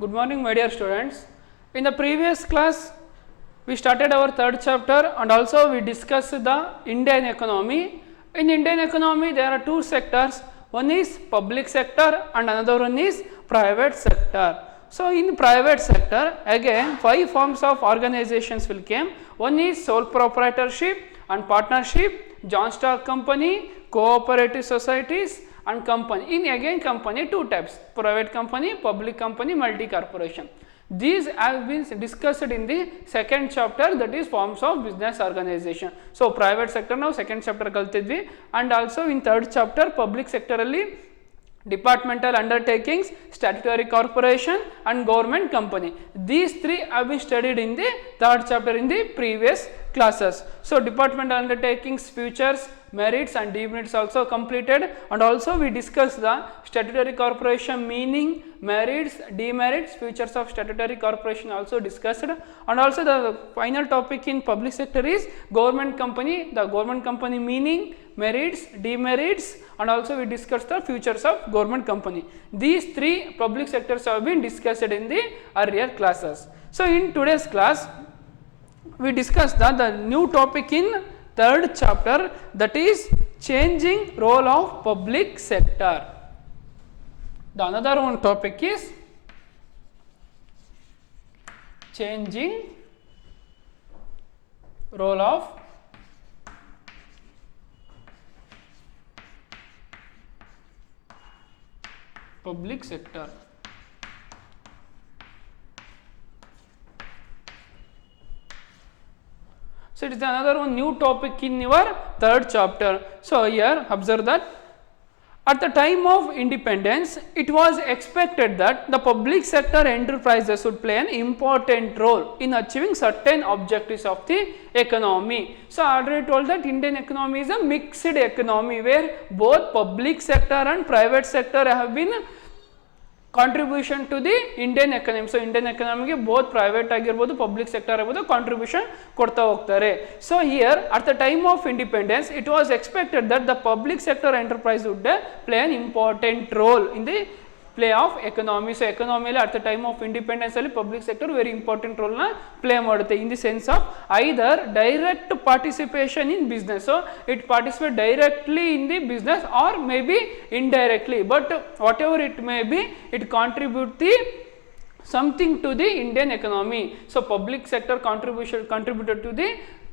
Good morning, my dear students. In the previous class, we started our third chapter and also we discussed the Indian economy. In Indian economy, there are two sectors. One is public sector and another one is private sector. So, in private sector, again 5 forms of organizations will come. One is sole proprietorship and partnership, joint stock company, cooperative societies and company. In again company, two types: private company, public company, multi corporation. These have been discussed in the second chapter, that is forms of business organization. So private sector now second chapter kaltidvi, and also in third chapter public sector alli departmental undertakings, statutory corporation and government company. These three have been studied in the third chapter in the previous classes. So departmental undertakings, features, merits and demerits also completed, and also we discussed the statutory corporation meaning, merits, demerits, features of statutory corporation also discussed, and also the final topic in public sector is government company, the government company meaning, merits, demerits, and also we discussed the features of government company. These three public sectors have been discussed in the earlier classes. So in today's class, we discussed the new topic in third chapter, that is changing role of public sector. The another one topic is changing role of public sector. So it is another one new topic in your third chapter. So here observe that at the time of independence, it was expected that the public sector enterprises would play an important role in achieving certain objectives of the economy. So I already told that Indian economy is a mixed economy where both public sector and private sector have been contribution to the Indian economy. So Indian economy ಗೆ both private ಆಗಿರಬಹುದು public sector ಆಗಿರಬಹುದು contribution ಕೊಡ್ತಾ ಹೋಗ್ತಾರೆ. So here at the time of independence, it was expected that the public sector enterprise would play an important role in the play of economy. So economy at the time of independence ಅಲ್ಲಿ public sector very important role na play ಮಾಡುತ್ತೆ in the sense of either direct participation in business. So it participate directly in the business or maybe indirectly, but whatever it may be, it contribute the something to the Indian economy. So public sector contributed to the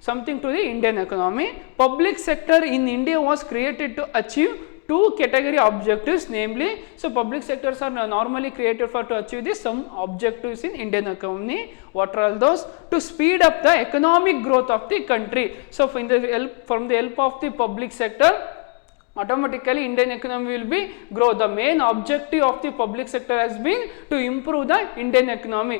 something to the Indian economy. Public sector in India was created to achieve two category objectives, namely, so public sectors are normally created for to achieve this some objectives in Indian economy. What are all those? To speed up the economic growth of the country. So from the help of the public sector, automatically Indian economy will be grow. The main objective of the public sector has been to improve the Indian economy.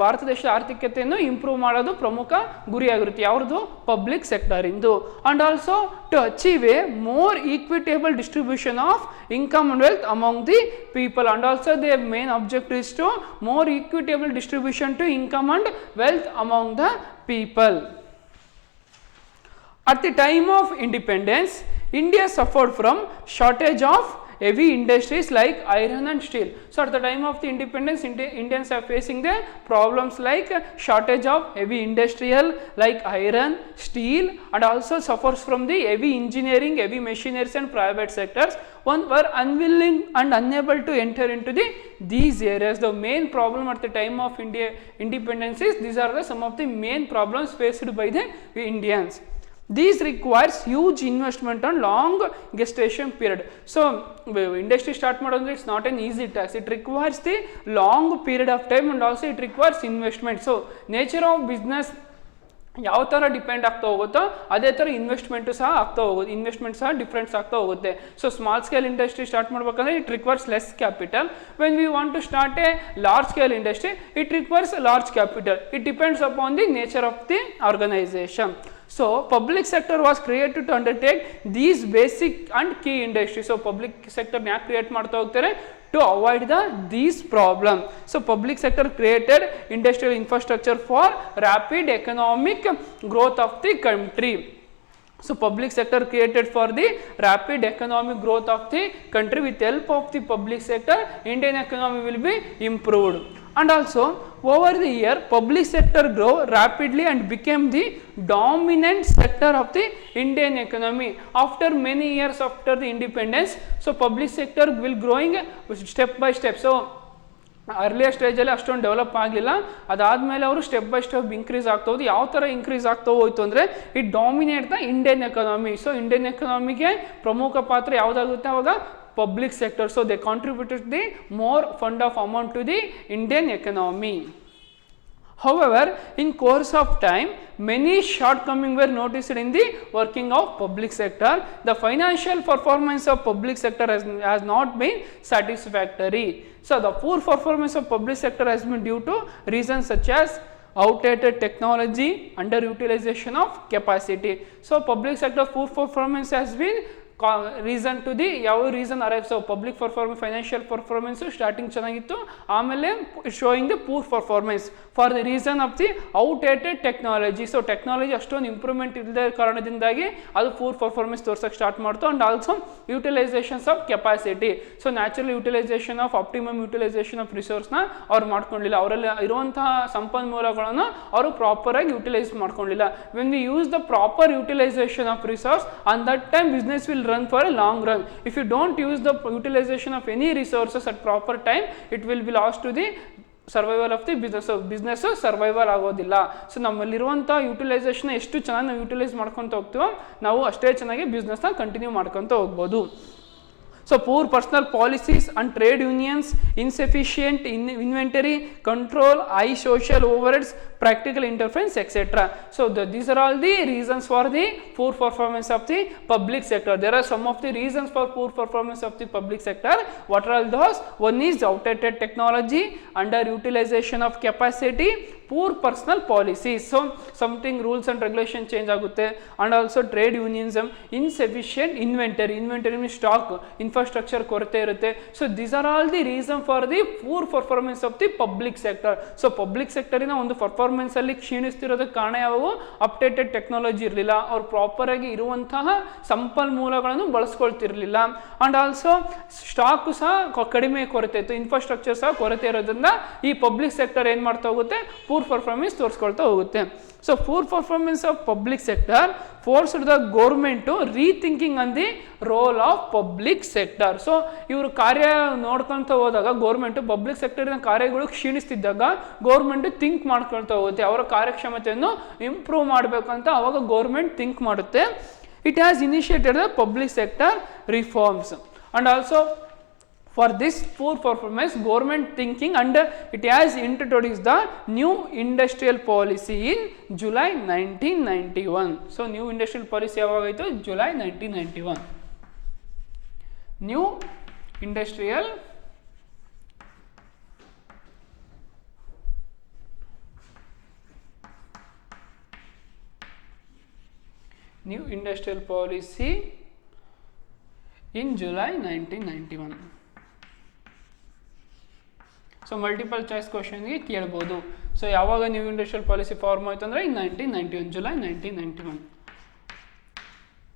Bharat ದೇಶದ ಆರ್ಥಿಕತೆಯನ್ನು improve ಮಾಡೋದು ಪ್ರಮುಖ ಗುರಿಯಾಗಿರುತ್ತೆ ಯಾವುದು public sector ಇಂದು. And also to achieve a more equitable distribution of income and wealth among the people, and also their main objective is to more equitable distribution to income and wealth among the people. At the time of independence, India suffered from shortage of heavy industries like iron and steel. So at the time of the independence, Indians are facing the problems like shortage of heavy industrial like iron, steel, and also suffers from the heavy engineering, heavy machineries and private sectors. One were unwilling and unable to enter into these areas. The main problem at the time of independence is these are some of the main problems faced by the Indians. These requires huge investment and long gestation period. So industry start ಮಾಡೋದು it's not an easy task. It requires the long period of time and also it requires investment. So nature of business ಯಾವ ಥರ depend ಆಗ್ತಾ ಹೋಗುತ್ತೋ ಅದೇ ಥರ investment ಸಹ ಆಗ್ತಾ ಹೋಗುತ್ತೆ, ಇನ್ವೆಸ್ಟ್ಮೆಂಟ್ ಸಹ ಡಿಫ್ರೆನ್ಸ್ ಆಗ್ತಾ ಹೋಗುತ್ತೆ. So small scale industry start ಮಾಡಬೇಕಂದ್ರೆ it requires less capital. When we want to start a large scale industry it requires large capital. It depends upon the nature of the organisation. So public sector was created to undertake these basic and key industries. So public sector NAAC create ಮಾಡ್ತಾ ಹೋಗ್ತಾರೆ to avoid these problems. So public sector created industrial infrastructure for rapid economic growth of the country. So public sector created for the rapid economic growth of the country. With help of the public sector, Indian economy will be improved. And also over the year public sector grew rapidly and became the dominant sector of the Indian economy. After many years after the independence, so public sector will growing step by step. So earlier ಸ್ಟೇಜಲ್ಲಿ ಅಷ್ಟೊಂದು develop ಆಗಲಿಲ್ಲ, ಅದಾದಮೇಲೆ ಅವರು step by step increase ಆಗ್ತಾ ಹೋದು. ಯಾವ ಥರ increase ಆಗ್ತಾ ಹೋಯ್ತು ಅಂದರೆ it dominate the Indian economy. So Indian ಎಕಾನಮಿಗೆ ಪ್ರಮುಖ ಪಾತ್ರ ಯಾವುದಾಗುತ್ತೆ ಆವಾಗ public sector. So they contributed the more fund of amount to the Indian economy. However, in course of time, many shortcomings were noticed in the working of public sector. The financial performance of public sector has not been satisfactory. So the poor performance of public sector has been due to reasons such as outdated technology, underutilization of capacity. So public sector poor performance has been reason to the ಯಾವ reason arrive. So public performance financial performance starting ಚೆನ್ನಾಗಿತ್ತು, ಆಮೇಲೆ showing the poor performance for the reason of the outdated technology. So technology ಅಷ್ಟೊಂದು improvement ಇಲ್ಲದ ಕಾರಣದಿಂದಾಗಿ ಅದು poor performance ತೋರ್ಸೋಕ್ಕೆ start ಮಾಡ್ತು. And also utilisations of capacity. So natural utilisation of optimum utilisation of ರಿಸೋರ್ಸ್ನ ಅವ್ರು ಮಾಡ್ಕೊಂಡಿಲ್ಲ. ಅವರಲ್ಲಿ ಇರುವಂತಹ ಸಂಪನ್ಮೂಲಗಳನ್ನು ಅವರು ಪ್ರಾಪರಾಗಿ ಯುಟಿಲೈಸ್ ಮಾಡ್ಕೊಂಡಿಲ್ಲ. When we use the proper utilisation of resource on that time business will run for a long run. If you don't use the utilization of any resources at proper time, it will be lost to the survival of the business. Business survival ಆಗೋದಿಲ್ಲ. So ನಮ್ಮಲ್ಲಿರುವಂಥ utilisation ಎಷ್ಟು ಚೆನ್ನಾಗಿ ನಾವು utilise ಮಾಡ್ಕೊತ ಹೋಗ್ತೀವೋ ನಾವು ಅಷ್ಟೇ ಚೆನ್ನಾಗಿ ಬಿಸ್ನೆಸ್ನ continue ಮಾಡ್ಕೊತ ಹೋಗ್ಬೋದು. So poor personal policies and trade unions, insufficient inventory control, high social overheads, practical interference, etc. So these are all the reasons for the poor performance of the public sector. There are some of the reasons for poor performance of the public sector. What are all those? One is outdated technology, underutilization of capacity, poor personal policies. So something rules and regulation change ಆಗುತ್ತೆ. and also trade unionism, insufficient inventory means stock, infrastructure ಕೊರತೆ ಇರುತ್ತೆ. so these are all the reason for the poor performance of the public sector. so public sector ಇನ ಒಂದು performance ಅಲ್ಲಿ ಕ್ಷೀಣಿಸ್ತಿರೋದಕ್ಕೆ ಕಾರಣ ಯಾವುವು? Updated technology ಇರಲಿಲ್ಲ, ಅವ್ರು ಪ್ರಾಪರ್ ಆಗಿ ಇರುವಂತಹ ಸಂಪನ್ಮೂಲಗಳನ್ನು ಬಳಸ್ಕೊಳ್ತಿರ್ಲಿಲ್ಲ. ಅಂಡ್ ಆಲ್ಸೋ ಸ್ಟಾಕ್ ಸಹ ಕಡಿಮೆ ಕೊರತೆ ಇತ್ತು, ಇನ್ಫ್ರಾಸ್ಟ್ರಕ್ಚರ್ ಸಹ ಕೊರತೆ ಇರೋದ್ರಿಂದ ಈ ಪಬ್ಲಿಕ್ ಸೆಕ್ಟರ್ ಏನು ಮಾಡ್ತಾ ಹೋಗುತ್ತೆ? ಪೂರ್ ಪರ್ಫಾರ್ಮೆನ್ಸ್ ತೋರಿಸ್ಕೊಳ್ತಾ ಹೋಗುತ್ತೆ. So poor performance of public sector forced the government to rethinking on the role of public sector. So ಇವರು ಕಾರ್ಯ ನೋಡ್ಕೊಳ್ತಾ ಹೋದಾಗ ಗೌರ್ಮೆಂಟ್ ಪಬ್ಲಿಕ್ ಸೆಕ್ಟರಿನ ಕಾರ್ಯಗಳು ಕ್ಷೀಣಿಸ್ತಿದ್ದಾಗ ಗೌರ್ಮೆಂಟ್ ಥಿಂಕ್ ಮಾಡ್ಕೊಳ್ತಾ ಹೋಗುತ್ತೆ, ಅವರ ಕಾರ್ಯಕ್ಷಮತೆಯನ್ನು ಇಂಪ್ರೂವ್ ಮಾಡಬೇಕಂತ ಅವಾಗ ಗೌರ್ಮೆಂಟ್ ಥಿಂಕ್ ಮಾಡುತ್ತೆ. It has initiated the public sector reforms. And also for this poor performance government thinking and it has introduced the new industrial policy in July 1991. so new industrial policy yavagaitu? July 1991. new industrial policy in July 1991. So multiple choice ಕ್ವಶನ್ಗೆ ಕೇಳ್ಬೋದು. So ಯಾವಾಗ new industrial policy form ಆಯಿತು ಅಂದರೆ ಇನ್ 1991, July 1991.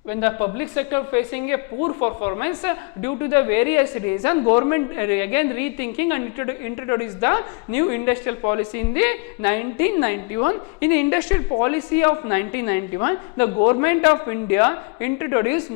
When the public sector facing a poor performance due to the various reasons, government again rethinking and introduced the new industrial policy in the 1991. In the industrial policy of 1991, the government of India introduced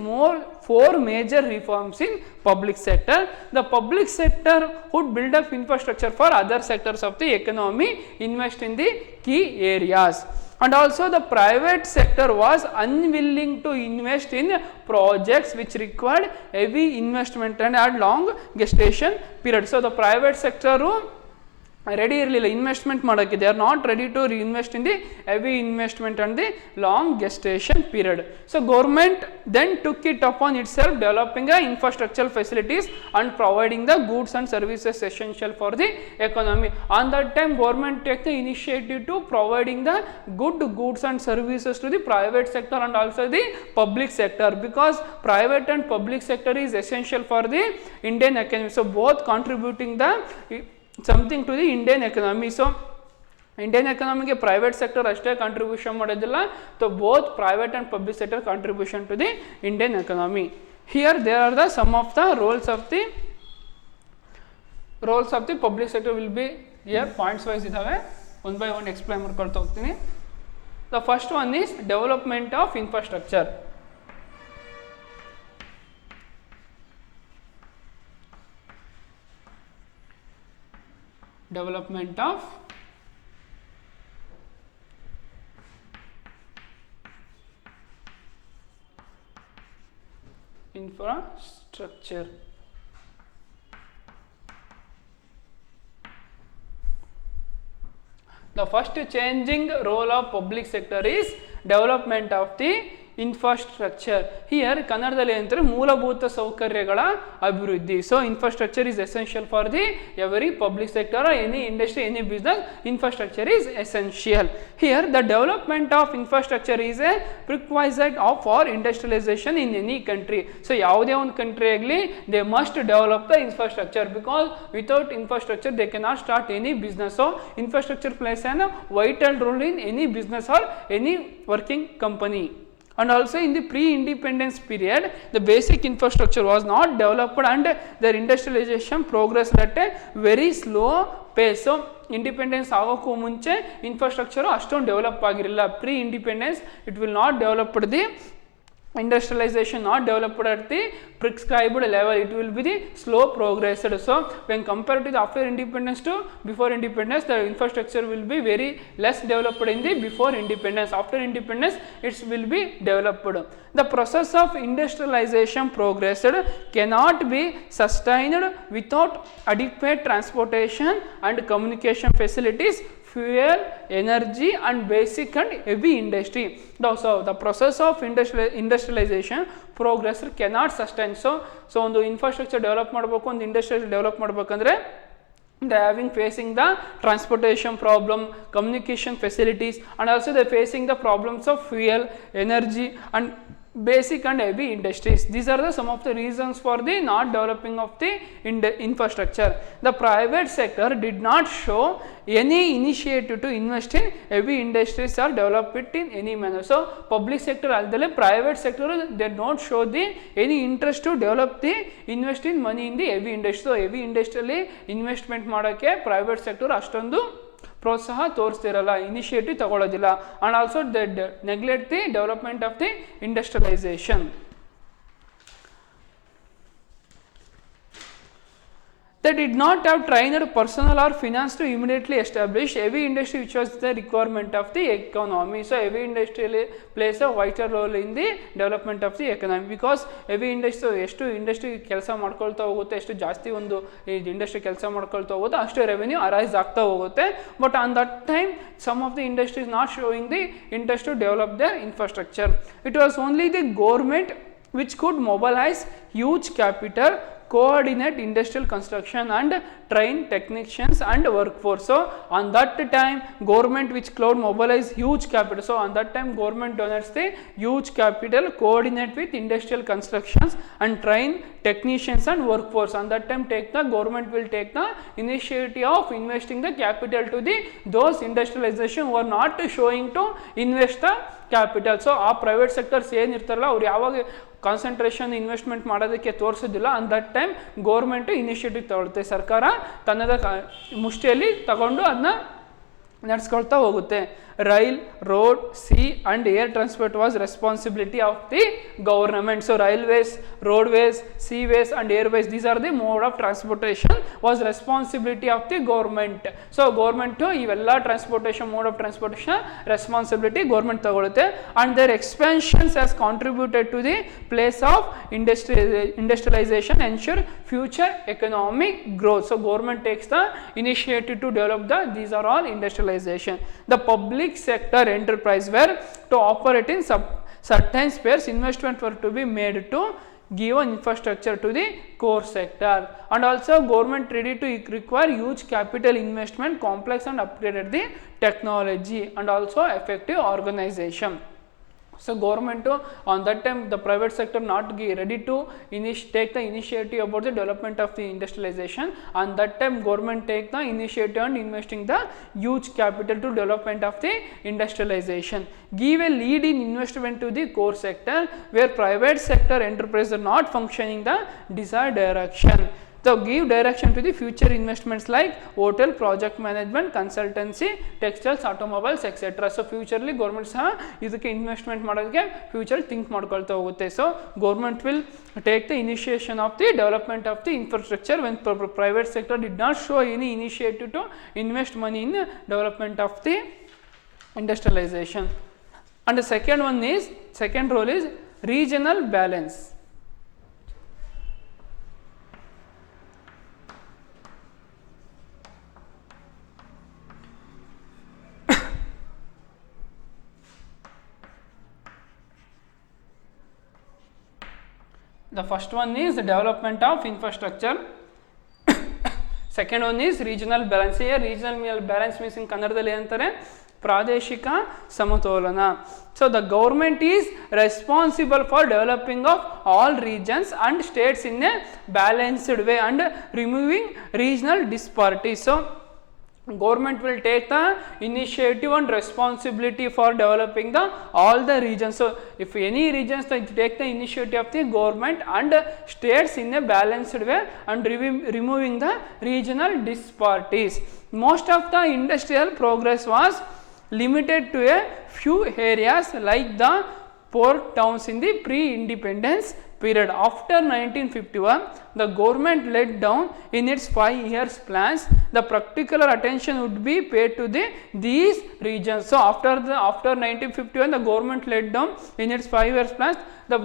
four major reforms in public sector. The public sector would build up infrastructure for other sectors of the economy, invest in the key areas. And also the private sector was unwilling to invest in projects which required heavy investment and had long gestation period. So the private sector ready ಇರಲಿಲ್ಲ investment ಮಾಡೋಕ್ಕೆ. They are not ready to invest in the heavy investment and the long gestation period. So government then took it upon itself developing the infrastructure facilities and providing the goods and services essential for the economy. On that time government take the initiative to providing the goods and services to the private sector and also the public sector, because private and public sector is essential for the Indian economy. So both contributing the something to the Indian economy. So Indian economy ಗೆ private sector ಅಷ್ಟೇ contribution ಮಾಡೋದಿಲ್ಲ. So both private and public sector contribution to the Indian economy. Here there are the some of the roles of the public sector will be ಇಯರ್ points wise ಇದ್ದಾವೆ, one by one explain ಮಾಡ್ಕೊಳ್ತಾ ಹೋಗ್ತೀನಿ. The first one is development of infrastructure. Development of infrastructure. The first changing role of public sector is development of the infrastructure. Here ಕನ್ನಡದಲ್ಲಿ ಏನಂತಾರೆ ಮೂಲಭೂತ ಸೌಕರ್ಯಗಳ ಅಭಿವೃದ್ಧಿ. So infrastructure is essential for the every public sector, any industry, any business. Infrastructure is essential. Here the development of infrastructure is a prerequisite of for industrialisation in any country. So ಯಾವುದೇ ಒಂದು country ಆಗಲಿ they must develop the infrastructure, because without infrastructure they cannot start any business. So infrastructure plays on vital role in any business or any working company. And also in the pre-independence period, the basic infrastructure was not developed and their industrialization progressed at a very slow pace. So independence ಆಗೋಕ್ಕೂ ಮುಂಚೆ infrastructure ಅಷ್ಟೊಂದು develop ಆಗಿರಲಿಲ್ಲ. Pre independence it will not developed the industrialization, not developed at the prescribed level, it will be the slow progressed. So when compared to the after independence to before independence, the infrastructure will be very less developed in the before independence. After independence it will be developed. The process of industrialization progressed cannot be sustained without adequate transportation and communication facilities, fuel, energy and basic and heavy industry. So the process of industrialization progress cannot sustain. So ಒಂದು infrastructure develop ಮಾಡಬೇಕು, ಒಂದು industry develop ಮಾಡಬೇಕಂದ್ರೆ they having facing the transportation problem, communication facilities, and also they facing the problems of fuel, energy and basic and heavy industries. These are the some of the reasons for the not developing of the infrastructure. The private sector did not show any initiative to invest in heavy industries or develop it in any manner. So public sector aldale private sector they don't show the any interest to develop the invest in money in the heavy industry. So heavy industry ಅಲ್ಲಿ investment ಮಾಡೋಕ್ಕೆ private sector ಅಷ್ಟೊಂದು ಪ್ರೋತ್ಸಾಹ ತೋರಿಸ್ತಿರಲ್ಲ, initiative ತಗೊಳ್ಳೋದಿಲ್ಲ. And also they neglect the development of the industrialisation. They did not have trained personnel or finance to immediately establish heavy industry, which was the requirement of the economy. So heavy industry plays a vital role in the development of the economy, because heavy industry ಎಷ್ಟು industry ಕೆಲಸ ಮಾಡ್ಕೊಳ್ತಾ ಹೋಗುತ್ತೆ, ಎಷ್ಟು ಜಾಸ್ತಿ ಒಂದು industry ಕೆಲಸ ಮಾಡ್ಕೊಳ್ತಾ ಹೋಗುತ್ತೆ, ಅಷ್ಟು ರೆವೆನ್ಯೂ ಅರೈಸ್ ಆಗ್ತಾ ಹೋಗುತ್ತೆ. But on that time some of the industries not showing the interest to develop their infrastructure. It was only the government which could mobilize huge capital, coordinate industrial construction and train technicians and workforce. So on that time government which could mobilize huge capital, so on that time government donates the huge capital, coordinate with industrial constructions and train technicians and workforce. On that time government will take the initiative of investing the capital to the those industrialization who are not showing to invest the capital. So ಆ private sectors ಏನಿರ್ತಾರಲ್ಲ ಅವ್ರು ಯಾವಾಗ concentration investment ಮಾಡೋದಕ್ಕೆ ತೋರಿಸೋದಿಲ್ಲ, on that time government initiative ತಗೊಳುತ್ತೆ, ಸರ್ಕಾರ ತನ್ನದ ಮುಷ್ಟಿಯಲ್ಲಿ ತಗೊಂಡು ಅದನ್ನ ನಡೆಸ್ಕೊಳ್ತಾ ಹೋಗುತ್ತೆ. Rail, road, sea and air transport was responsibility of the government. So railways, roadways, seaways and airways, these are the mode of transportation was responsibility of the government. So government ಇವೆಲ್ಲ transportation mode of transportation responsibility government ತಗೊಳುತ್ತೆ, and their expansions has contributed to the place of industrialization, ensure future economic growth. So government takes the initiative to develop these are all industrialization. The public sector enterprise were to operate in certain spares, investment were to be made to give an infrastructure to the core sector. And also government ready to require huge capital investment, complex and upgraded the technology and also effective organization. So government on that time the private sector not ready to take the initiative about the development of the industrialization. On that time government take the initiative and investing the huge capital to development of the industrialization, give a lead in investment to the core sector where private sector enterprises are not functioning the desired direction. to give direction to the future investments like hotel, project management, consultancy, textiles, automobiles, etc. So futurely government ಸಹ ಇದಕ್ಕೆ investment ಮಾಡೋದಕ್ಕೆ future think ಮಾಡ್ಕೊಳ್ತಾ ಹೋಗುತ್ತೆ. So government will take the initiation of the development of the infrastructure when private sector did not show any initiative to invest money in development of the industrialization. And the second role is regional balance. The first one is the development of infrastructure. Second one is regional balance. Here regional balance means in kannadalli antare ಪ್ರಾದೇಶಿಕ ಸಮತೋಲನ. So the government is responsible for developing of all regions and states in a balanced way and removing regional disparities. So government will take the initiative and responsibility for developing the all the regions. So if any regions take the initiative of the government and states in a balanced way and removing the regional disparities. Most of the industrial progress was limited to a few areas like the port towns in the pre-independence period. After 1951, the government laid down in its 5 years plans the particular attention would be paid to these regions. So after 1951, the government laid down in its 5 years plans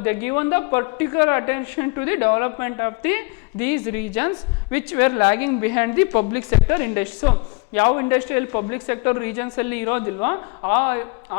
they given the particular attention to the development of these regions which were lagging behind the public sector industry. So ಯಾವ ಇಂಡಸ್ಟ್ರಿಯಲ್ಲಿ public sector ರೀಜನ್ಸಲ್ಲಿ ಇರೋದಿಲ್ವ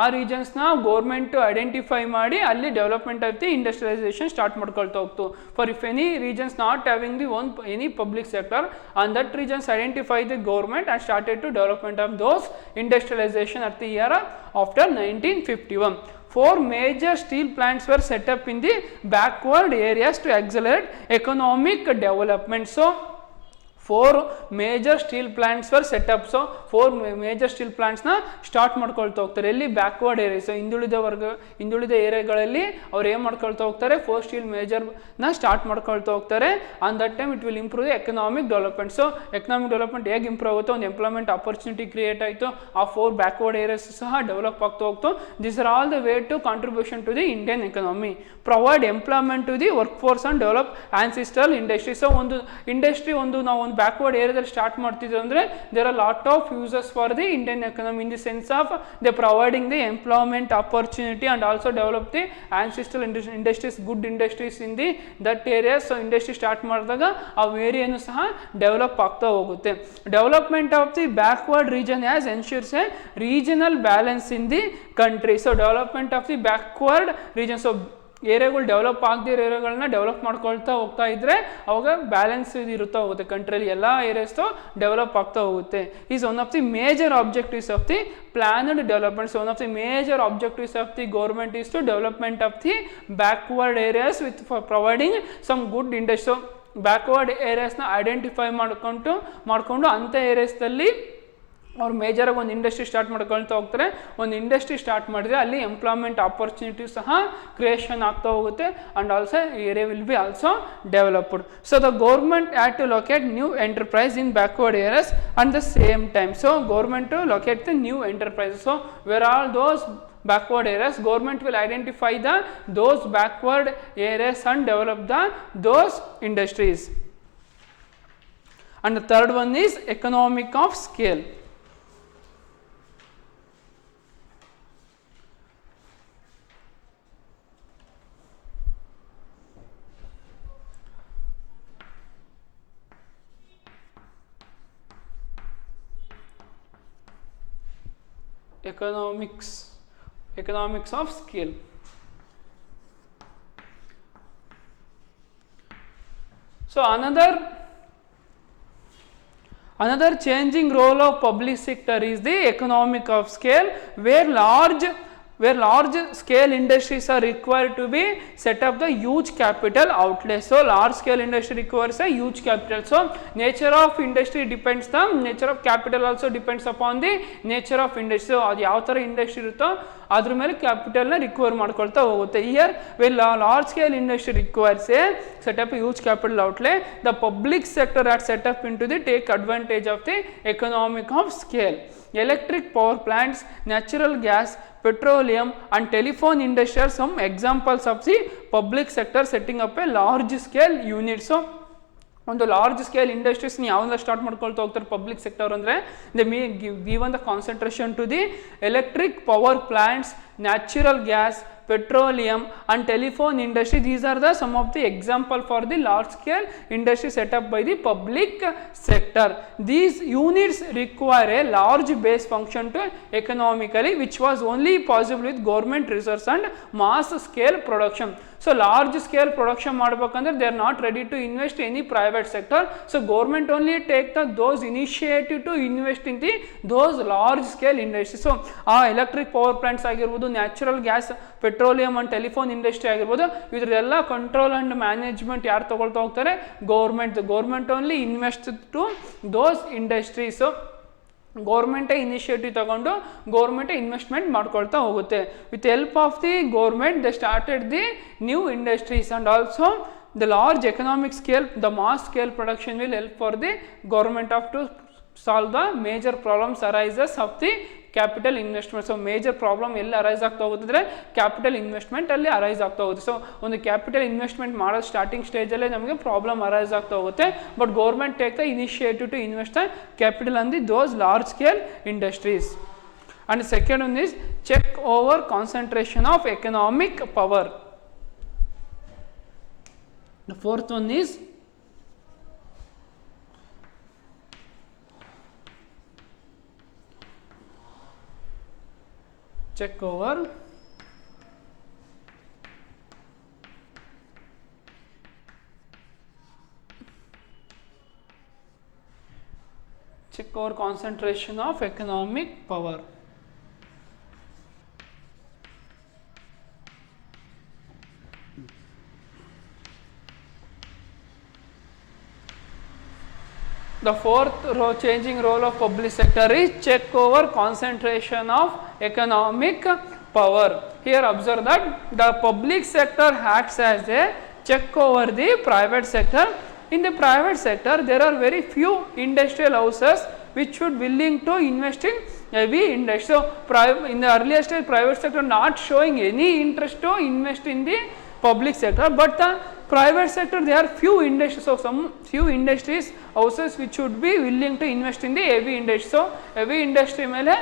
ಆ ರೀಜನ್ಸ್ನ government identify ಮಾಡಿ ಅಲ್ಲಿ development of the industrialisation start ಮಾಡ್ಕೊಳ್ತಾ ಹೋಗ್ತು. For if any regions not having the any public sector on that regions identify the government and started to development of those industrialisation at the year after 1951. 4 major steel plants were set up in the backward areas to accelerate economic development. So 4 major steel plants were set up. So 4 major steel plants na start ಮಾಡ್ಕೊಳ್ತಾ ಹೋಗ್ತಾರೆ ಎಲ್ಲಿ backward area. So ಹಿಂದುಳಿದ ಏರಿಯಾಗಳಲ್ಲಿ ಅವ್ರು ಏನು ಮಾಡ್ಕೊಳ್ತಾ ಹೋಗ್ತಾರೆ 4 steel ಮೇಜರ್ನ start ಮಾಡ್ಕೊಳ್ತಾ ಹೋಗ್ತಾರೆ. On that time it will improve the economic development. So economic development ಹೇಗೆ ಇಂಪ್ರೂವ್ ಆಗುತ್ತೋ ಒಂದು ಎಂಪ್ಲಾಯ್ಮೆಂಟ್ ಆಪರ್ಚುನಿಟಿ ಕ್ರಿಯೇಟ್ ಆಯಿತು, ಆ 4 ಬ್ಯಾಕ್ವರ್ಡ್ ಏರಿಯಾಸ್ ಸಹ ಡೆವಲಪ್ ಆಗ್ತಾ ಹೋಗ್ತು. This are all the way to contribution to the Indian economy, provide employment to the work force and develop ancestral industry. So ಒಂದು industry ನಾವು ಒಂದು ಬ್ಯಾಕ್ವರ್ಡ್ ಏರಿಯಾದಲ್ಲಿ ಸ್ಟಾರ್ಟ್ ಮಾಡ್ತಿದ್ರು ಅಂದರೆ there are lot of uses for the Indian economy in the sense of they providing the employment opportunity and also develop the ancestral industries, good industries in the that area. So industry start ಮಾಡಿದಾಗ ಆ ಏರಿಯಾನು ಸಹ develop ಆಗ್ತಾ ಹೋಗುತ್ತೆ. Development of the backward region as ensures a regional balance in the country. So development of the backward region, so ಏರಿಯಾಗಳು develop ಆಗದಿರೋ ಏರಿಯಾಗಳನ್ನ develop ಮಾಡ್ಕೊಳ್ತಾ ಹೋಗ್ತಾ ಇದ್ದರೆ ಅವಾಗ ಬ್ಯಾಲೆನ್ಸ್ ಇರುತ್ತಾ ಹೋಗುತ್ತೆ ಕಂಟ್ರಿಯಲ್ಲಿ, ಎಲ್ಲ ಏರಿಯಾಸ್ದು ಡೆವಲಪ್ ಆಗ್ತಾ ಹೋಗುತ್ತೆ. Is one of the major objectives of the planned development. So one of the major objectives of the government is to development of the backward areas with for providing some good industry. So backward areas na identify ಮಾಡ್ಕೊಂಡು ಅಂಥ ಏರಿಯಾಸ್ದಲ್ಲಿ ಅವ್ರು ಮೇಜರಾಗಿ ಒಂದು industry start ಮಾಡ್ಕೊಳ್ತಾ ಹೋಗ್ತಾರೆ. ಒಂದು industry start ಮಾಡಿದ್ರೆ ಅಲ್ಲಿ employment opportunity ಸಹ ಕ್ರಿಯೇಷನ್ ಆಗ್ತಾ ಹೋಗುತ್ತೆ and also area will be also developed. So the government had to locate new enterprise in backward areas at the same time. So government to locate the new enterprises. So where all those backward areas, government will identify those backward areas and develop those industries. And the third one is economic of scale. Economics of scale. So another changing role of public sector is the economic of scale, where where large scale industries are required to be set up the huge capital outlay. So large scale industry requires a huge capital. So nature of industry depends, the nature of capital also depends upon the nature of industry. So ಅದು ಯಾವ ಥರ industry ಇರುತ್ತೋ ಅದ್ರ ಮೇಲೆ ಕ್ಯಾಪಿಟಲ್ನ require ಮಾಡ್ಕೊಳ್ತಾ ಹೋಗುತ್ತೆ. Here well large scale industry requires a set up a huge capital outlay, the public sector had set up into the take advantage of the economic of scale. Electric power plants, natural gas, petroleum and telephone industry are some examples of the public sector setting up a large scale unit. So ಒಂದು large scale ಇಂಡಸ್ಟ್ರೀಸ್ನ ಯಾವೆಲ್ಲ start ಮಾಡ್ಕೊಳ್ತಾ ಹೋಗ್ತಾರೆ public sector ಅಂದರೆ they may given the concentration to the electric power plants, natural gas, petroleum and telephone industry. These are the some of the example for the large scale industry set up by the public sector. These units require a large base function to economically, which was only possible with government resource and mass scale production. So large scale production ಮಾಡಬೇಕಂದ್ರೆ they are not ready to invest any private sector. So government only take the those initiative to invest in the those large scale industry. So electric power plants ಆಗಿರ್ಬೋದು, natural gas, petroleum and telephone industry ಆಗಿರ್ಬೋದು, ಇದರೆಲ್ಲ control and management ಯಾರು ತಗೊಳ್ತಾ ಹೋಗ್ತಾರೆ? Government only invest to those industries. So ಗೌರ್ಮೆಂಟೇ initiative ತಗೊಂಡು ಗೌರ್ಮೆಂಟೇ investment ಮಾಡ್ಕೊಳ್ತಾ ಹೋಗುತ್ತೆ. With help of the government they started the new industries and also the large economic scale, the mass scale production will help for the government of to solve the major problems arises of the capital investment. So major problem ಎಲ್ಲಿ arise ಆಗ್ತಾ ಹೋಗುತ್ತಂದರೆ capital investment ಅಲ್ಲಿ arise ಆಗ್ತಾ ಹೋಗುತ್ತೆ. So ಒಂದು capital investment ಮಾಡೋ starting ಸ್ಟೇಜಲ್ಲೇ ನಮಗೆ ಪ್ರಾಬ್ಲಮ್ ಅರೈಸ್ ಆಗ್ತಾ ಹೋಗುತ್ತೆ. But government take the initiative to invest the capital on the those large scale industries. And second one is check over concentration of economic power. The fourth one is check over concentration of economic power. The fourth changing role of public sector is check over concentration of economic power. Here observe that the public sector acts as a check over the private sector. In the private sector, there are very few industrial houses which should willing to invest in heavy industry. So in the earlier stage, private sector not showing any interest to invest in the public sector, but the private sector there are few industries, so some few industries houses which should be willing to invest in the heavy industry. So heavy industry ಮೇಲೆ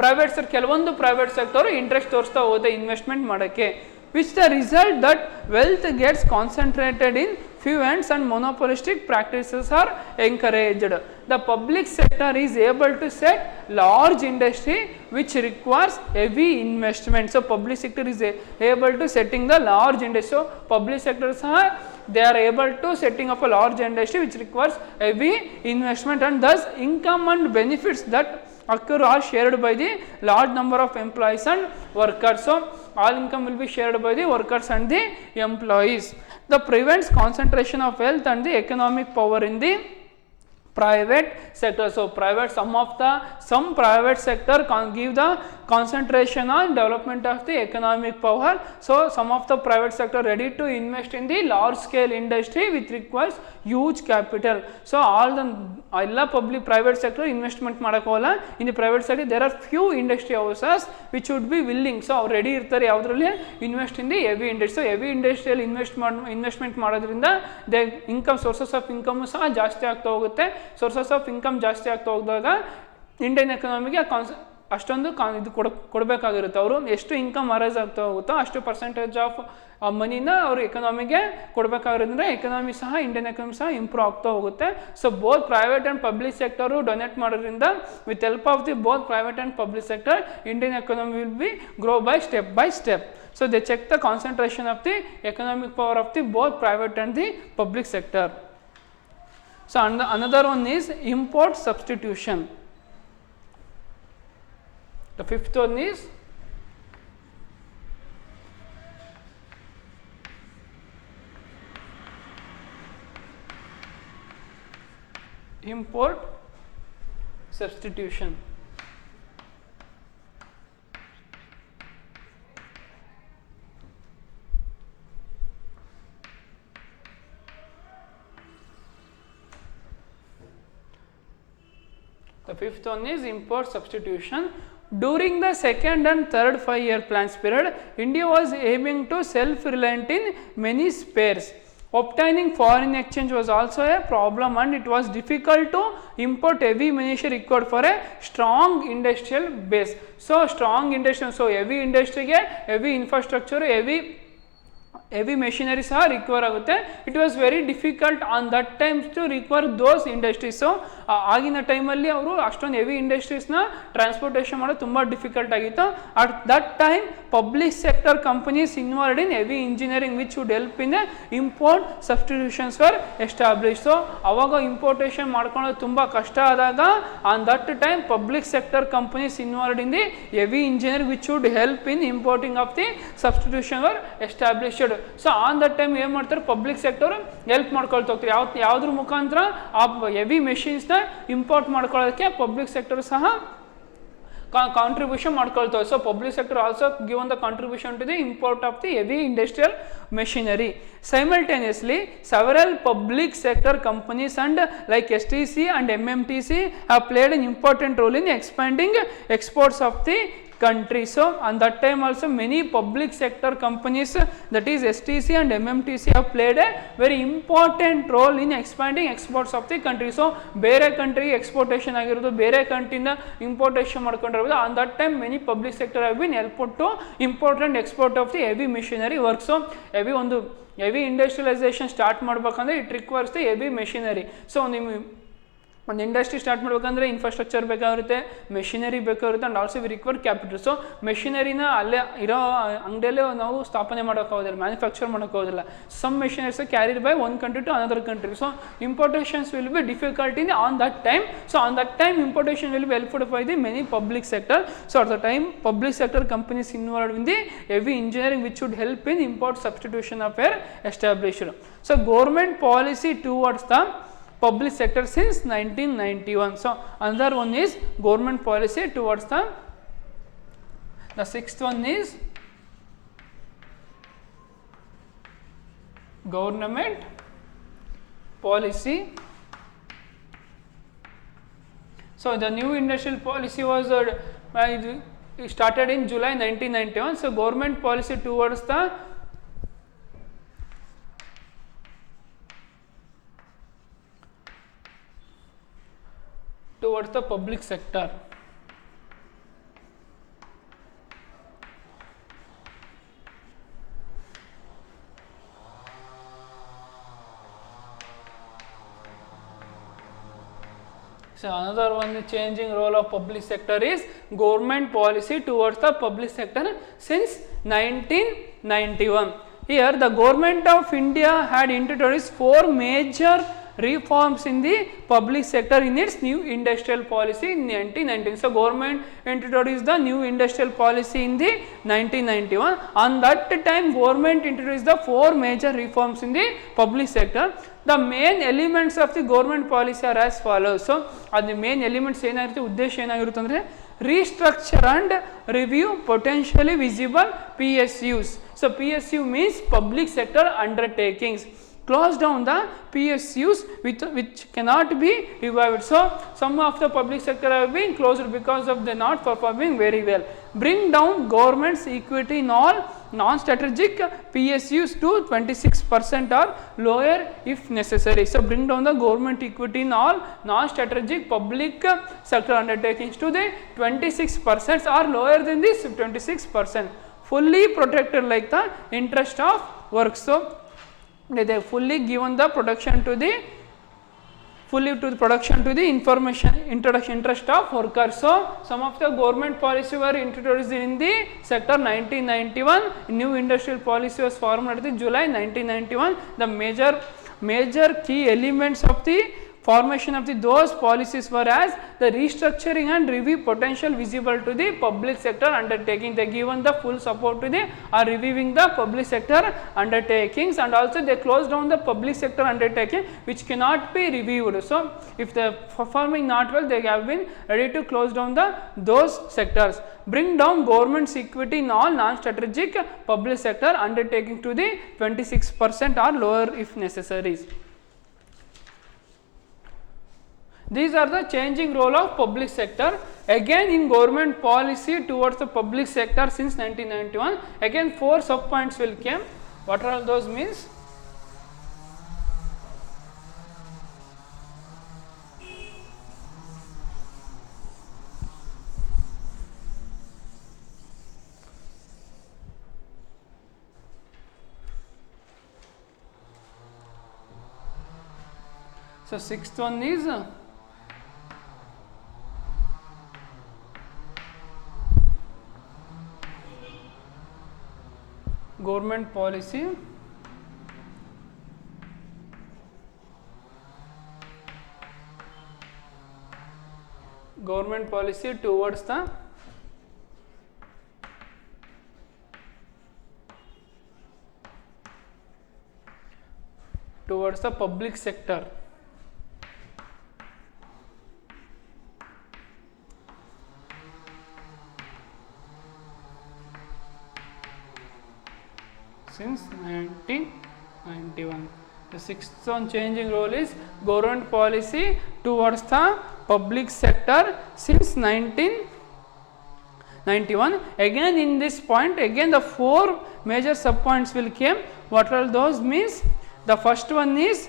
private sector ಕೆಲವೊಂದು private sector interest ತೋರಿಸ್ತಾ ಹೋದೆ investment ಮಾಡೋಕ್ಕೆ, which the result that wealth gets concentrated in few hands and monopolistic practices are encouraged. The public sector is able to set large industry which requires heavy investment. So public sector is able to setting the large industry. So public sectors are they are able to setting up a large industry which requires heavy investment, and thus income and benefits that occur are shared by the large number of employees and workers. So all income will be shared by the workers and the employees. The prevents concentration of wealth and the economic power in the private sector. So some private sector can give the concentration on development of the economic power. So some of the private sector ready to invest in the large scale industry which requires huge capital. So all public private sector investment ಮಾಡಕೋಲ್ಲ. In the private sector there are few industry houses which would be willing, so ready ಇರ್ತಾರೆ ಯಾವುದರಲ್ಲಿ invest in the heavy industry. So heavy industrial investment ಮಾಡೋದ್ರಿಂದ the income sources of income ಸಹ ಜಾಸ್ತಿ ಆಗ್ತಾ ಹೋಗುತ್ತೆ. Sources of income ಜಾಸ್ತಿ ಆಗ್ತಾ ಹೋದಾಗ ಇಂಡಿಯನ್ ಎಕನಾಮಿಗೆ ಅಷ್ಟೊಂದು ಇದು ಕೊಡಬೇಕಾಗಿರುತ್ತೆ. ಅವರು ಎಷ್ಟು ಇನ್ಕಮ್ ಅರೈಸ್ ಆಗ್ತಾ ಹೋಗುತ್ತೋ ಅಷ್ಟು ಪರ್ಸೆಂಟೇಜ್ ಆಫ್ ಮನಿನ ಅವರು ಎಕನಾಮಿಗೆ ಕೊಡಬೇಕಾಗಿರೋದ್ರಿಂದ ಎಕನಾಮಿ ಸಹ ಇಂಡಿಯನ್ ಎಕನಾಮಿ ಸಹ ಇಂಪ್ರೂವ್ ಆಗ್ತಾ ಹೋಗುತ್ತೆ. So both private and public sector donate ಮಾಡೋದ್ರಿಂದ with help of the both private and public sector Indian economy will be grow by step. So they check the concentration of the economic power of the both private and the public sector. So another one is import substitution. The fifth one is import substitution. The fifth one is import substitution. During the second and third 5-year plans period, India was aiming to self-reliant in many spheres. Obtaining foreign exchange was also a problem, and it was difficult to import heavy machinery required for a strong industrial base. So, strong industrial, so heavy industry, heavy infrastructure, heavy machinery ಸಹ require ಆಗುತ್ತೆ. It was very difficult on that times to require those industries. ಆಗಿನ ಟೈಮಲ್ಲಿ ಅವರು ಅಷ್ಟೊಂದು heavy ಇಂಡಸ್ಟ್ರೀಸ್ನ transportation ಮಾಡೋದು ತುಂಬ difficult ಆಗಿತ್ತು. At that time public sector companies involved in heavy engineering which wood help in import substitutions for establish. So ಅವಾಗ ಇಂಪೋರ್ಟೇಷನ್ ಮಾಡ್ಕೊಳ್ಳೋದು ತುಂಬ ಕಷ್ಟ ಆದಾಗ on that time public sector companies involved in the heavy engineering which wood help in importing of the substitution for established. So on that time ಏನು ಮಾಡ್ತಾರೆ, public sector help ಮಾಡ್ಕೊಳ್ತಾ ಹೋಗ್ತಾರೆ. ಯಾವುದ್ರ ಮುಖಾಂತರ ಆ ಹೆವಿ ಮೆಷಿನ್ಸ್ನ ಇಂಪೋರ್ಟ್ ಮಾಡ್ಕೊಳ್ಳೋದಕ್ಕೆ ಪಬ್ಲಿಕ್ ಸೆಕ್ಟರ್ ಸಹ contribution ಮಾಡ್ಕೊಳ್ತಾ. So public sector also given the contribution to the import of the heavy industrial machinery. Simultaneously, several public sector companies and like STC and MMTC have played an important role in expanding exports of the country. So on that time also many public sector companies, that is STC and MMTC, have played a very important role in expanding exports of the country. So ಬೇರೆ country exportation ಆಗಿರೋದು, ಬೇರೆ ಕಂಟ್ರಿಯಿಂದ ಇಂಪೋರ್ಟೇಷನ್ ಮಾಡ್ಕೊಂಡಿರೋದು. on that time many public sector have been helped to import and export of the heavy machinery work. So heavy industrialization start ಮಾಡಬೇಕಂದ್ರೆ it requires the heavy machinery. So ಒಂದು industry start ಮಾಡಬೇಕಂದ್ರೆ infrastructure ಬೇಕಾಗಿರುತ್ತೆ, machinery ಬೇಕಾಗಿರುತ್ತೆ, and also we require capital. So ಮೆಷಿನರಿನ ಅಲ್ಲೇ ಇರೋ ಅಂಗಡಿಯಲ್ಲೇ ನಾವು ಸ್ಥಾಪನೆ ಮಾಡೋಕ್ಕಾಗೋದಿಲ್ಲ, ಮ್ಯಾನುಫ್ಯಾಕ್ಚರ್ ಮಾಡೋಕ್ಕಾಗೋದಿಲ್ಲ. Some machineries carried by one country to another country. So importations will be difficult in on that time. So on that time importation will be helpful by the many public sector. So at the time public sector companies involved in the heavy engineering which wood help in import substitution of air established. So government policy towards the public sector since 1991. So another one is government policy towards the sixth one is government policy. So the new industrial policy was started in July 1991. So government policy towards the public sector. So another one, the changing role of public sector is government policy towards the public sector since 1991. Here the government of India had introduced 4 major reforms in the public sector in its new industrial policy in 1919. So government introduced the new industrial policy in the 1991. On that time government introduced the 4 major reforms in the public sector. The main elements of the government policy are as follows. So the main elements ಏನಾಗಿರುತ್ತೆ, ಉದ್ದೇಶ ಏನಾಗಿರುತ್ತೆ ಅಂದರೆ restructure and review potentially visible PSUs. So PSU means public sector undertakings. Close down the PSUs which cannot be revived. So some of the public sector have been closed because of they not performing very well. Bring down government's equity in all non-strategic PSUs to 26% or lower if necessary. So bring down the government equity in all non-strategic public sector undertakings to the 26% or lower than this 26%. Fully protected like the interest of work. So they fully given the production to the information interest of workers. So some of the government policy were introduced in the sector 1991. New industrial policy was formed at the July 1991. The major key elements of the formation of those policies were as the restructuring and review potential visible to the public sector undertaking. They given the full support to the reviewing the public sector undertakings, and also they closed down the public sector undertaking which cannot be reviewed. So, if they are performing not well, they have been ready to close down those sectors. Bring down government's equity in all non-strategic public sector undertaking to the 26% or lower if necessary. These are the changing role of public sector. Again, in government policy towards the public sector since 1991, again 4 sub points will come. What are all those means? So, sixth one is government policy towards the public sector. Since 1991. The sixth one changing role is government policy towards the public sector since 1991. Again in this point, again the 4 major sub points will come. What are those means? The first one is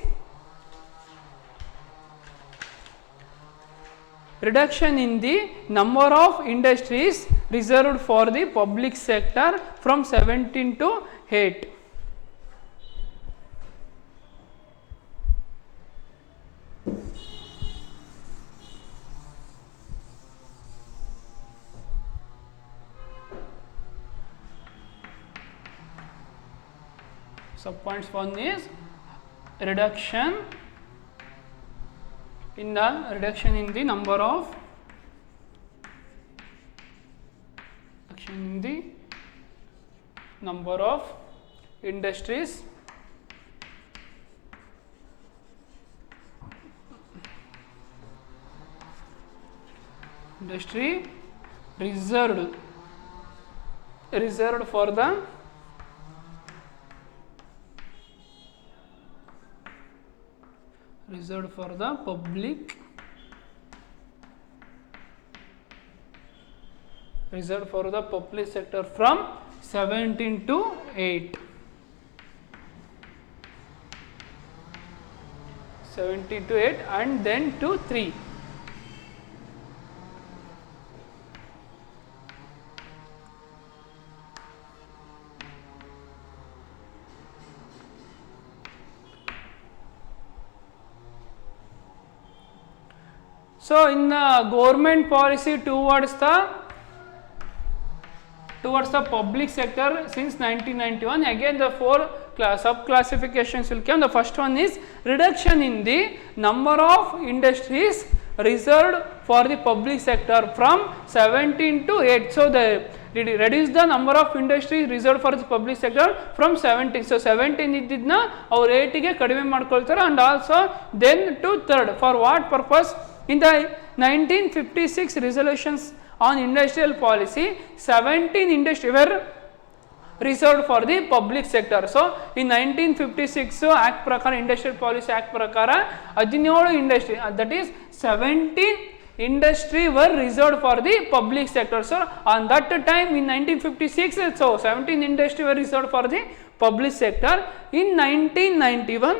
reduction in the number of industries reserved for the public sector from 17 to 8. Sub points one is reduction in the number of industries reserved for the public sector from 17 to 8. 17 to 8 and then to 3. So, in the government policy towards the public sector since 1991, again the 4 sub classifications will come. The first one is reduction in the number of industries reserved for the public sector from 17 to 8. So, they reduce the number of industries reserved for the public sector from 17. So, 17 ಇದ್ದಿದ್ನ ಅವರು 8 ಗೆ ಕಡಿಮೆ ಮಾಡ್ಕೊಳ್ತಾರೆ, and also then to third. For what purpose? In the 1956 resolutions on industrial policy, 17 industries were reserved for the public sector. So, in 1956 Act prakara, Industrial Policy Act prakara 17 industry, that is 17 industry were reserved for the public sector. So, on that time in 1956, so 17 industry were reserved for the public sector. In 1991,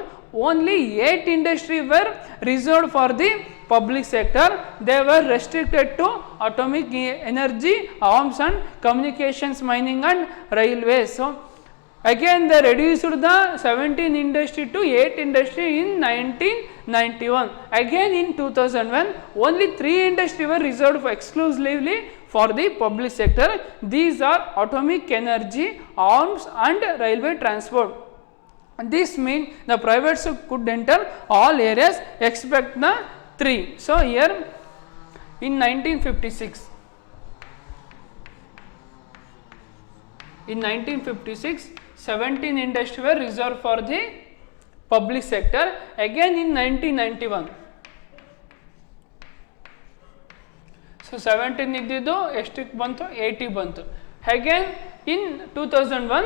only 8 industry were reserved for the public sector. They were restricted to atomic energy, arms and communications, mining and railways. So, again they reduced the 17 industry to 8 industry in 1991. Again in 2001, only 3 industry were reserved for exclusively for the public sector. These are atomic energy, arms and railway transport. This means the private could enter all areas except the 3. So here in 1956, in 1956, 17 industries were reserved for the public sector. Again in 1991, so 17 ಇದ್ದಿದ್ದು ಎಷ್ಟಕ್ಕೆ ಬಂತು, 80 ಬಂತು. Again in 2001,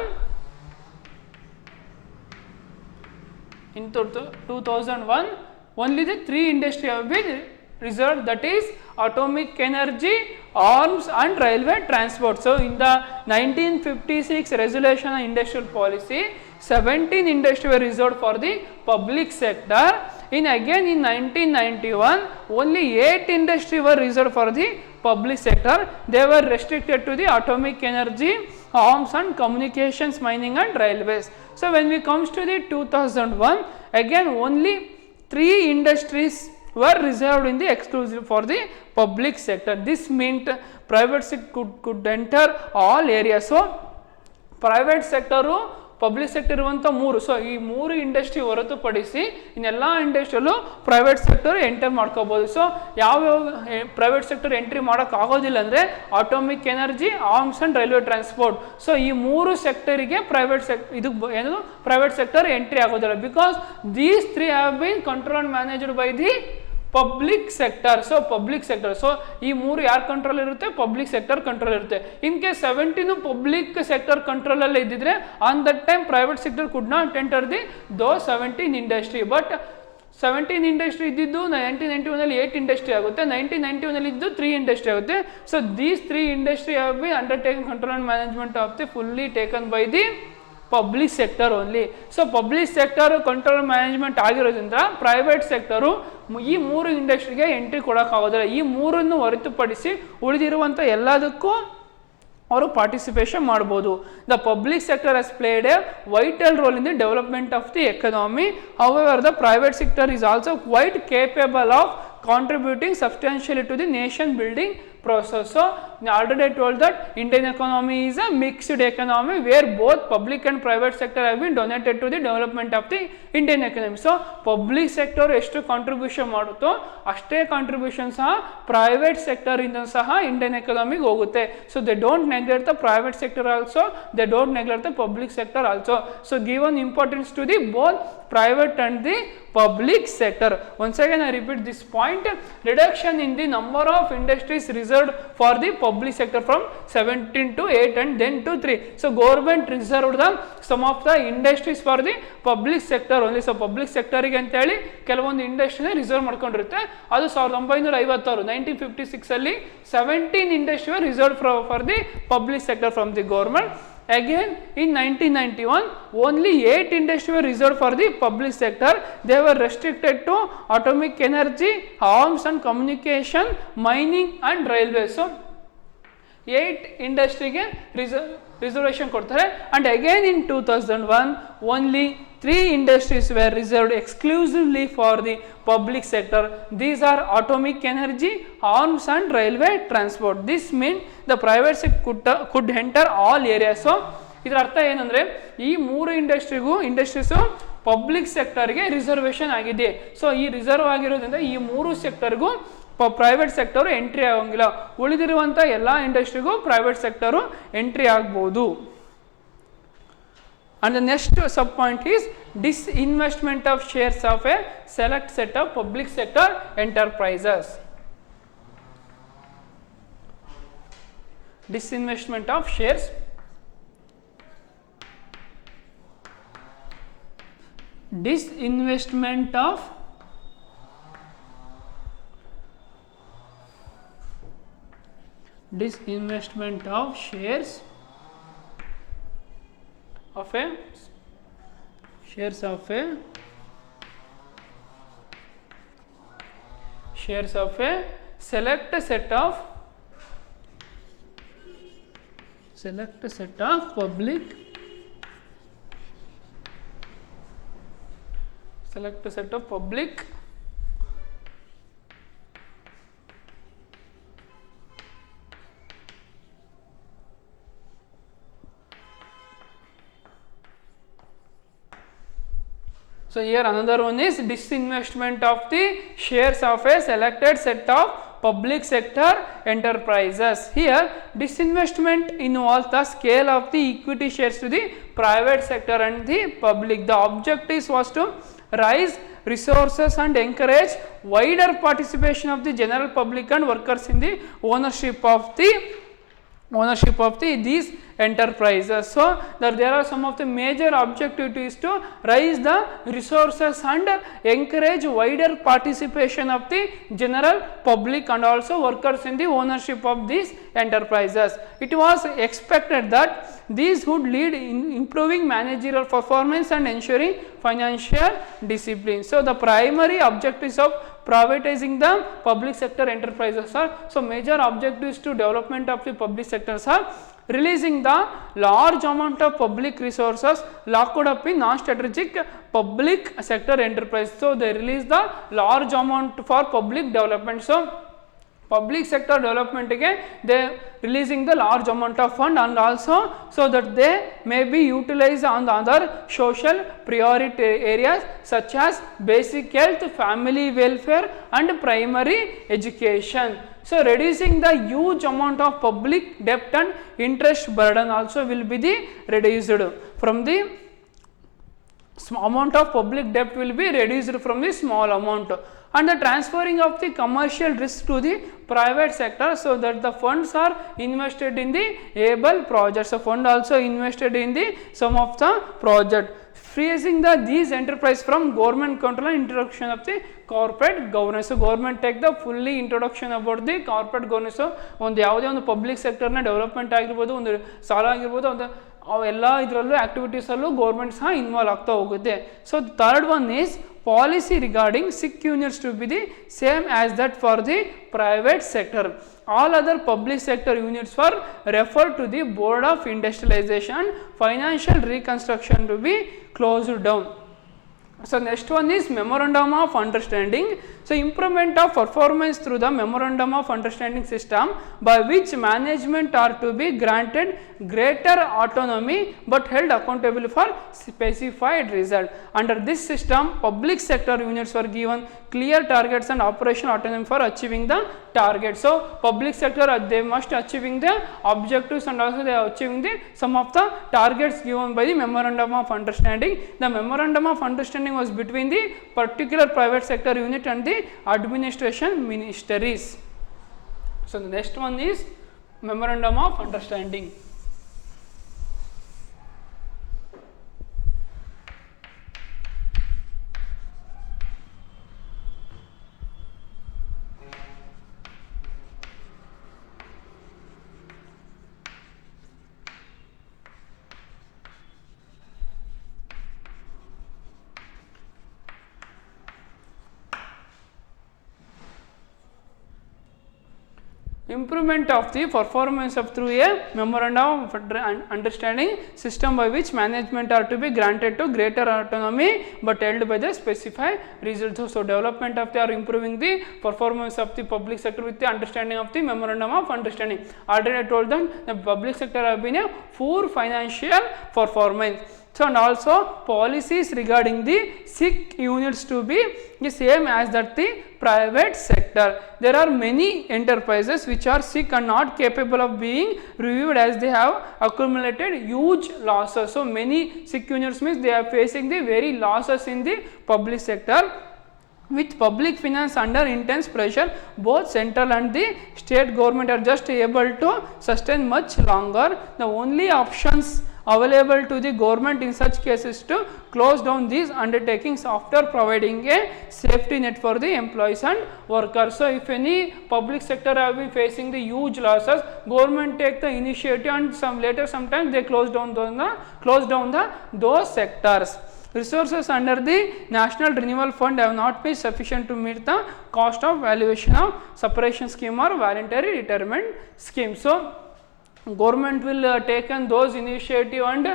in 2001 only the 3 industry have been reserved, that is atomic energy, arms and railway transport. So in the 1956 resolution on industrial policy, 17 industry were reserved for the public sector. In 1991 only 8 industry were reserved for the public sector. They were restricted to the atomic energy, arms and communications, mining and railways. So when we comes to the 2001, again only 3 industries were reserved in the exclusive for the public sector. This meant private sector could enter all areas. So private sector, public sector ಇರುವಂಥ 3, so ಈ 3 industry ಹೊರತುಪಡಿಸಿ ಇನ್ನೆಲ್ಲ ಇಂಡಸ್ಟ್ರಿಯಲ್ಲೂ private sector enter ಮಾಡ್ಕೋಬೋದು. So ಯಾವ್ಯಾವ private sector entry ಮಾಡೋಕ್ಕಾಗೋದಿಲ್ಲ ಅಂದರೆ atomic energy, arms and railway transport. So ಈ 3 ಸೆಕ್ಟರಿಗೆ ಇದು ಪ್ರೈವೇಟ್ ಸೆಕ್ಟರ್ ಎಂಟ್ರಿ ಆಗೋದಿಲ್ಲ, because these 3 have been control and managed by the public sector. So public sector, so ಈ 3 ಯಾರು control ಇರುತ್ತೆ, ಪಬ್ಲಿಕ್ ಸೆಕ್ಟರ್ ಕಂಟ್ರೋಲ್ ಇರುತ್ತೆ. In case 17 public sector control ಅಲ್ಲಿ ಇದ್ದಿದ್ರೆ on that time private sector could not enter the ದೋ 17 industry. But 17 industry ಇದ್ದಿದ್ದು 1991 8 industry ಆಗುತ್ತೆ, 1991 ಇದ್ದು 3 ಇಂಡಸ್ಟ್ರಿ ಆಗುತ್ತೆ. So these 3 industry have B undertaken control and management of the fully taken by the public sector only. So public sector control management ಆಗಿರೋದ್ರಿಂದ private sector ಈ 3 ಇಂಡಸ್ಟ್ರಿಗೆ entry ಕೊಡೋಕ್ಕಾಗೋದಿಲ್ಲ. ಈ 3 ಹೊರತುಪಡಿಸಿ ಉಳಿದಿರುವಂಥ ಎಲ್ಲದಕ್ಕೂ ಅವರು ಪಾರ್ಟಿಸಿಪೇಷನ್ ಮಾಡ್ಬೋದು. The public sector has played a vital role in the development of the economy. However the private sector is also quite capable of contributing substantially to the nation building process. So already I told that Indian economy is a mixed economy where both public and private sector have been donated to the development of the Indian economy. So public sector ಎಷ್ಟು contribution ಮಾಡುತ್ತೋ ಅಷ್ಟೇ contribution ಸಹ private sector ಇಂದ ಸಹ Indian ಎಕನಾಮಿಗೆ ಹೋಗುತ್ತೆ. So they don't neglect the private sector also, they don't neglect the public sector also. So given importance to the both private and the public sector. Once again I repeat this point, reduction in the number of industries reserved for the public sector from 17 to 8 and then to 3. So government reserved the some of the industries for the public sector only. So public sector ಗೆ ಅಂತ ಹೇಳಿ ಕೆಲವೊಂದು ಇಂಡಸ್ಟ್ರಿನ reserve ಮಾಡ್ಕೊಂಡಿರುತ್ತೆ. ಅದು 1956 1956 ಅಲ್ಲಿ 17 industries were reserved for the public sector from the government. Again in 1991 only 8 industries were reserved for the public sector. They were restricted to atomic energy, arms and communication, mining and railways. So 8 ಇಂಡಸ್ಟ್ರಿಗೆ reservation ಕೊಡ್ತಾರೆ. and again in 2001 only 3 industries were reserved exclusively for the public sector. These are atomic energy, arms and railway transport. This means the private sector could enter all areas. So ಇದರ ಅರ್ಥ ಏನಂದರೆ ಈ 3 industries public ಸೆಕ್ಟರ್ಗೆ reservation ಆಗಿದೆ. So ಈ reserve ಆಗಿರೋದ್ರಿಂದ ಈ 3 ಸೆಕ್ಟರ್ಗೂ private sector entry ಆಗೋಂಗಿಲ್ಲ. ಉಳಿದಿರುವಂಥ ಎಲ್ಲ ಇಂಡಸ್ಟ್ರಿಗೂ ಪ್ರೈವೇಟ್ ಸೆಕ್ಟರು ಎಂಟ್ರಿ ಆಗ್ಬೋದು. And the next sub point is disinvestment of shares of a select set of public sector enterprises. Disinvestment of shares. Disinvestment of shares of a select set of public So here another one is disinvestment of the shares of a selected set of public sector enterprises. Here disinvestment involves the scale of the equity shares to the private sector and the public. The objective was to raise resources and encourage wider participation of the general public and workers in the ownership of these enterprises. So there are some of the major objectives to raise the resources and encourage wider participation of the general public and also workers in the ownership of these enterprises. It was expected that these would lead in improving managerial performance and ensuring financial discipline. So the primary objectives of privatizing the public sector enterprises are, so major objectives to development of the public sectors are releasing the large amount of public resources locked up in non-strategic public sector enterprise. So they release the large amount for public development. So public sector development again they releasing the large amount of fund and also so that they may be utilized on the other social priority areas such as basic health, family welfare and primary education. So reducing the huge amount of public debt and interest burden also will be the reduced from the amount of public debt will be reduced from the small amount, and the transferring of the commercial risk to the private sector so that the funds are invested in the able projects. The fund also invested in the some of the project, freezing these enterprise from government control and introduction of the corporate governance. So government take the fully introduction about the corporate governance. So ಒಂದು ಯಾವುದೇ ಒಂದು public ಸೆಕ್ಟರ್ನ development ಆಗಿರ್ಬೋದು, ಒಂದು ಸಾಲ ಆಗಿರ್ಬೋದು, ಒಂದು ಅವೆಲ್ಲ ಇದರಲ್ಲೂ ಆಕ್ಟಿವಿಟೀಸಲ್ಲೂ ಗೌರ್ಮೆಂಟ್ ಸಹ ಇನ್ವಾಲ್ವ್ ಆಗ್ತಾ ಹೋಗುತ್ತೆ. So third one is policy regarding sick units to be the same as that for the private sector. All other public sector units were referred to the Board of Industrialization, financial reconstruction to be closed down. So next one is Memorandum of Understanding. So improvement of performance through the Memorandum of Understanding system by which management are to be granted greater autonomy but held accountable for specified result. Under this system, public sector units were given clear targets and operational autonomy for achieving the target. So public sector they must achieving the objectives and also they are achieving the some of the targets given by the Memorandum of Understanding. The Memorandum of Understanding was between the particular private sector unit and the administration ministries. So the next one is Memorandum of Understanding. Improvement of the performance of through a Memorandum of Understanding system by which management are to be granted to greater autonomy but held by the specified results. So development of the or improving the performance of the public sector with the understanding of the Memorandum of Understanding. Already I told them the public sector have been a poor financial performance. So and also policies regarding the sick units to be the same as that the private sector. There are many enterprises which are sick and not capable of being reviewed as they have accumulated huge losses. So many sick units means they are facing the very losses in the public sector. With public finance under intense pressure, both central and the state government are just able to sustain much longer. The only options available to the government in such cases to close down these undertakings after providing a safety net for the employees and workers. So if any public sector have been facing the huge losses, government take the initiative and sometimes they close down those sectors. Resources under the National Renewal Fund have not been sufficient to meet the cost of valuation of separation scheme or voluntary retirement scheme. So government will taken those initiative and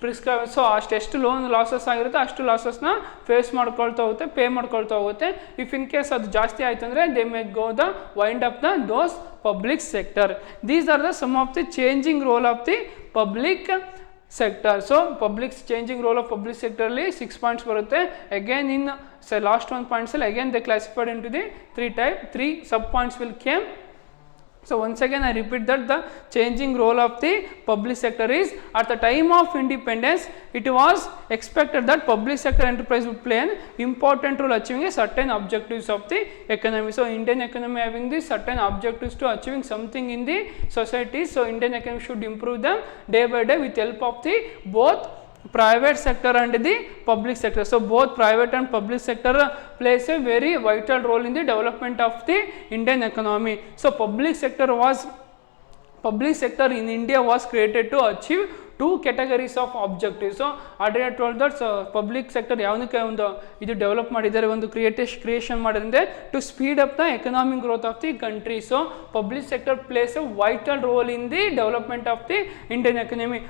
prescribe. So ಅಷ್ಟೆಷ್ಟು loan losses ಆಗಿರುತ್ತೆ ಅಷ್ಟು ಲಾಸಸ್ನ face ಮಾಡ್ಕೊಳ್ತಾ ಹೋಗುತ್ತೆ, pay ಮಾಡ್ಕೊಳ್ತಾ ಹೋಗುತ್ತೆ. If in case ಅದು ಜಾಸ್ತಿ ಆಯಿತು ಅಂದರೆ they may go the wind up the those public sector. These are the some of the changing role of the public sector. So public changing role of public sector ಅಲ್ಲಿ 6 points ಬರುತ್ತೆ. Again in last one points ಅಲ್ಲಿ again they classified into the 3 sub points will came. So once again I repeat that the changing role of the public sector is, at the time of independence it was expected that public sector enterprise would play an important role achieving a certain objectives of the economy. So Indian economy having the certain objectives to achieving something in the society, so Indian economy should improve them day by day with help of the both private sector and the public sector. So both private and public sector plays a very vital role in the development of the Indian economy. So public sector in India was created to achieve 2 categories of objectives. So already I told that public sector ಯಾವನಕ್ಕೆ ಒಂದು ಇದು develop ಮಾಡಿದ್ದಾರೆ, ಒಂದು creation ಮಾಡಿದ್ರೆ to speed up the economic growth of the country. So public sector plays a vital role in the development of the Indian economy.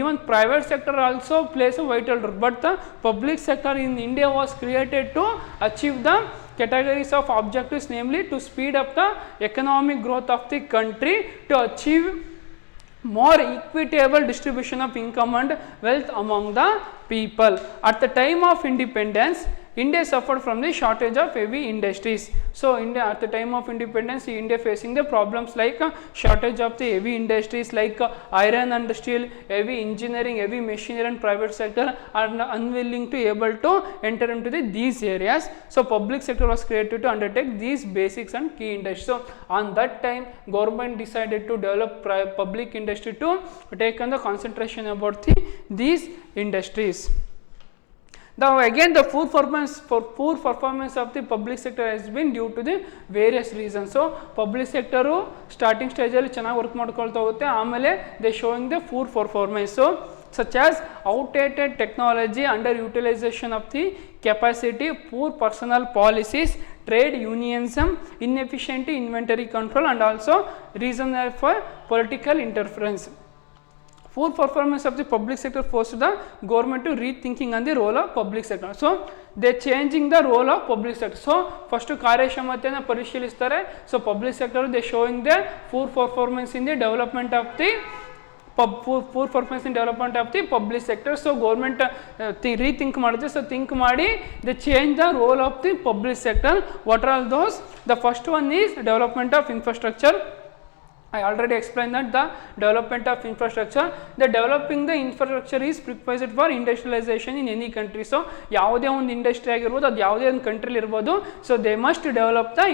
Even private sector also plays a vital role, but the public sector in India was created to achieve the categories of objectives, namely to speed up the economic growth of the country, to achieve more equitable distribution of income and wealth among the people. At the time of independence, India suffered from the shortage of heavy industries. So India at the time of independence, India facing the problems like shortage of the heavy industries like iron and steel, heavy engineering, heavy machinery, and private sector are unwilling to able to enter into these areas. So public sector was created to undertake these basics and key industries. So on that time government decided to develop public industry to take on the concentration about these industries. Now again the poor performance of the public sector has been due to the various reasons. So public sector starting stage ಅಲ್ಲಿ ಚೆನ್ನಾಗಿ work ಮಾಡ್ಕೊಳ್ತಾ ಹೋಗುತ್ತೆ, ಆಮೇಲೆ they showing the poor performance. So such as outdated technology, underutilization of the capacity, poor personal policies, trade unionism, inefficient inventory control, and also reason for political interference. Poor performance of the public sector forced the government to rethinking on the role of public sector. So they changing the role of public sector. So first ಕಾರ್ಯಕ್ಷಮತೆಯನ್ನು ಪರಿಶೀಲಿಸ್ತಾರೆ. So public sector they showing the poor performance in the development of the public sector. So government rethink ಮಾಡುತ್ತೆ. So think ಮಾಡಿ they change the role of the public sector. What are all those? The first one is development of infrastructure. I already explained that the development of infrastructure, the developing the infrastructure is prerequisite for industrialization in any country. So ಯಾವುದೇ ಒಂದು industry ಆಗಿರ್ಬೋದು, ಅದು ಯಾವುದೇ ಒಂದು ಕಂಟ್ರಿಲಿ ಇರ್ಬೋದು, so they must develop the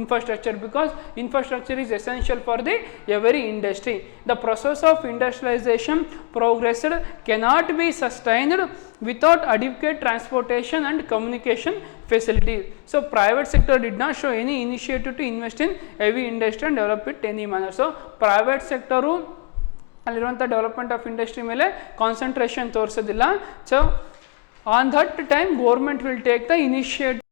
infrastructure because infrastructure is essential for the every industry. The process of industrialization progressed cannot be sustained without adequate transportation and communication facilities. So private sector did not show any initiative to invest in heavy industry and develop it any manner. So private sector ಅಲ್ಲಿರುವಂಥ development of industry ಮೇಲೆ concentration ತೋರಿಸೋದಿಲ್ಲ. So on that time government will take the initiative